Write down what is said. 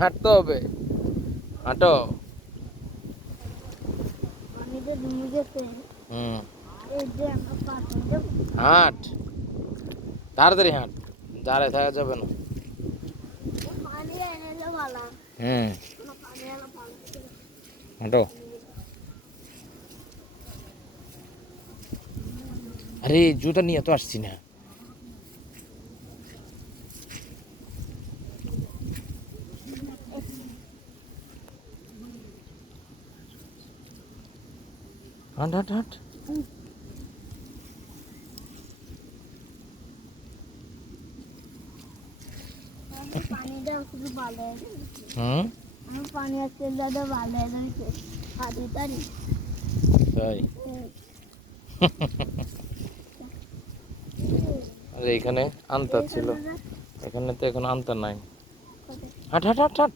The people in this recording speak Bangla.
হাঁটতে হবে, হাঁটো। হাঁট, তাড়াতাড়ি হাঁট, দাঁড়ায় থাকা যাবে না। হাঁটো। আরে জুতা নিয়ে তো আসছি না। হাঁট হাঁট হাঁট। পানি আসতে দাদা ভালো তাই? আরে এখানে আনতার ছিল, এখানে তো এখন আনতার নাই। হাঁট হাঁট হাঁট হাঁট।